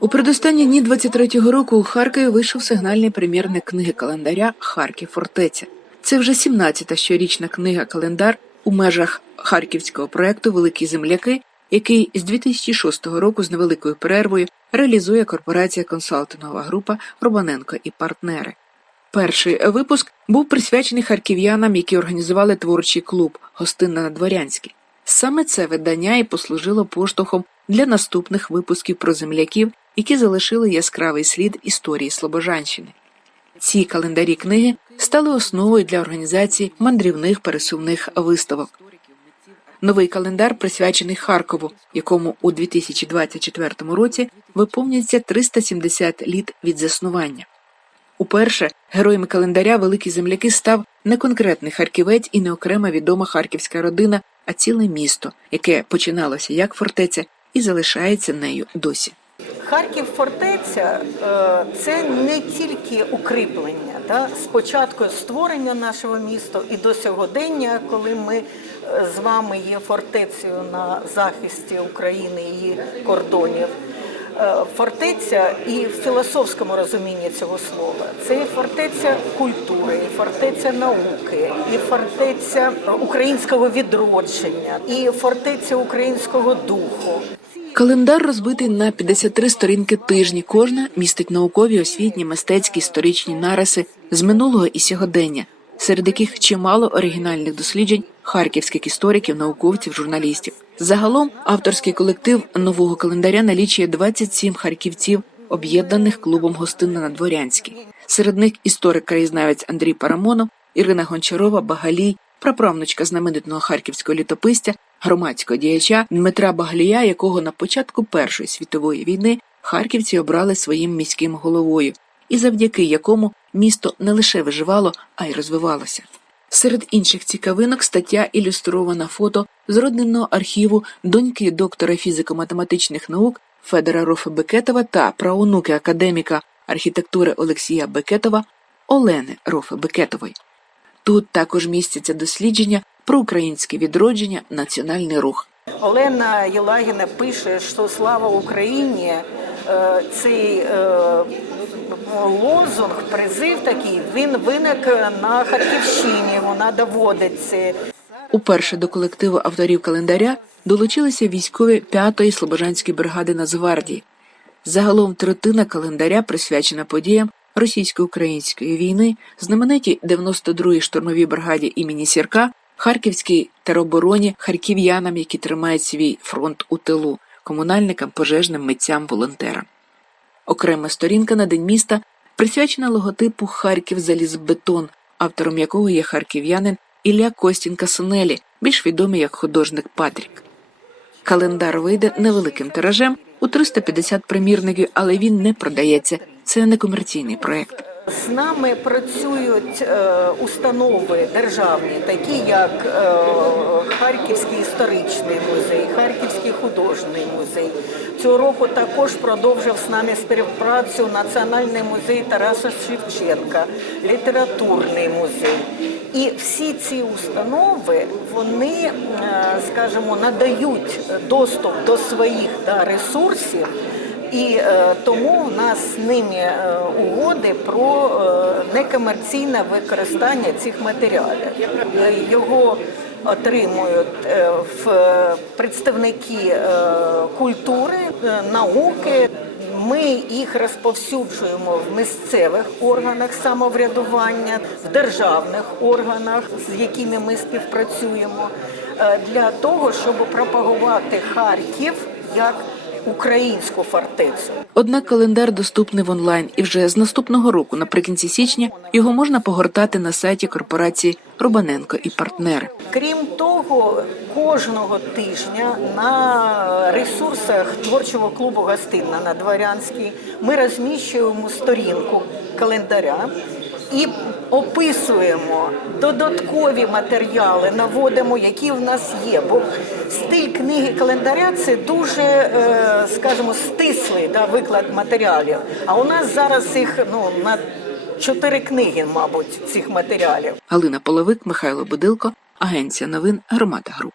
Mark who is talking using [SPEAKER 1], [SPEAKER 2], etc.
[SPEAKER 1] У передостанні дні 23-го року у Харкові вийшов сигнальний примірник книги календаря Харків фортеця. Це вже 17-та щорічна книга календар у межах харківського проекту Великі земляки, який з 2006 року з невеликою перервою реалізує корпорація консалтингова група Робаненко і партнери. Перший випуск був присвячений харків'янам, які організували творчий клуб Гостинна на Дворянській. Саме це видання і послужило поштовхом для наступних випусків про земляків, які залишили яскравий слід історії Слобожанщини. Ці календарі книги стали основою для організації мандрівних пересувних виставок. Новий календар присвячений Харкову, якому у 2024 році виповнюється 370 літ від заснування. Уперше героями календаря Великі земляки став не конкретний харківець і не окрема відома харківська родина, а ціле місто, яке починалося як фортеця і залишається нею досі.
[SPEAKER 2] Харків фортеця е, це не тільки укріплення. Да? Спочатку створення нашого міста і до сьогодення, коли ми е, з вами є фортецею на захисті України і її кордонів. Е, Фортеця і в філософському розумінні цього слова це і фортеця культури, і фортеця науки, і фортеця українського відродження, і фортеця українського духу.
[SPEAKER 1] Календар розбитий на 53 сторінки тижні. Кожна містить наукові, освітні, мистецькі, історичні нариси з минулого і сьогодення, серед яких чимало оригінальних досліджень харківських істориків, науковців, журналістів. Загалом авторський колектив нового календаря налічує 27 харківців, об'єднаних клубом Гостинна на Дворянській. Серед них історик краєзнавець Андрій Парамонов, Ірина Гончарова, Багалій, праправнучка знаменитого харківського літописця, громадського діяча Дмитра Баглія, якого на початку Першої світової війни харківці обрали своїм міським головою, і завдяки якому місто не лише виживало, а й розвивалося. Серед інших цікавинок стаття ілюстрована фото з родинного архіву доньки доктора фізико-математичних наук Федора Рофа Бекетова та праонуки академіка архітектури Олексія Бекетова Олени Рофи Бекетової. Тут також містяться дослідження про українське відродження, національний рух.
[SPEAKER 2] Олена Єлагіна пише, що слава Україні. е, Цей е, лозунг, призив такий, він виник на Харківщині. Вона доводить це.
[SPEAKER 1] Уперше до колективу авторів календаря долучилися військові 5-ї Слобожанської бригади Нацгвардії. Загалом третина календаря присвячена подіям російсько-української війни, знаменитій 92-й штурмовій бригаді імені Сірка, Харківській теробороні, харків'янам, які тримають свій фронт у тилу, комунальникам, пожежним митцям, волонтерам. Окрема сторінка на День міста присвячена логотипу Харків Залізбетон, автором якого є харків'янин Ілля Костінка Сонелі, більш відомий як художник Патрік. Календар вийде невеликим тиражем у 350 примірників, але він не продається. Це не комерційний проект.
[SPEAKER 2] З нами працюють е, установи державні, такі як е, Харківський історичний музей, Харківський художній музей. Цього року також продовжив з нами співпрацю Національний музей Тараса Шевченка, літературний музей. І всі ці установи вони, е, скажімо, надають доступ до своїх да, ресурсів. І е, тому в нас з ними е, угоди про е, некомерційне використання цих матеріалів. Його отримують в представники культури, науки. Ми їх розповсюджуємо в місцевих органах самоврядування, в державних органах, з якими ми співпрацюємо, для того, щоб пропагувати Харків як українську фортецю.
[SPEAKER 1] Однак календар доступний в онлайн, і вже з наступного року, наприкінці січня, його можна погортати на сайті корпорації Робаненко і партнери.
[SPEAKER 2] Крім того, кожного тижня на ресурсах творчого клубу Гостинна на Дворянській ми розміщуємо сторінку календаря і описуємо додаткові матеріали, наводимо, які в нас є. Бо стиль книги календаря це дуже, е, скажімо, стислий да, виклад матеріалів. А у нас зараз їх ну на чотири книги, мабуть, цих матеріалів.
[SPEAKER 1] Галина Половик, Михайло Будилко, Агенція новин Громада Груп.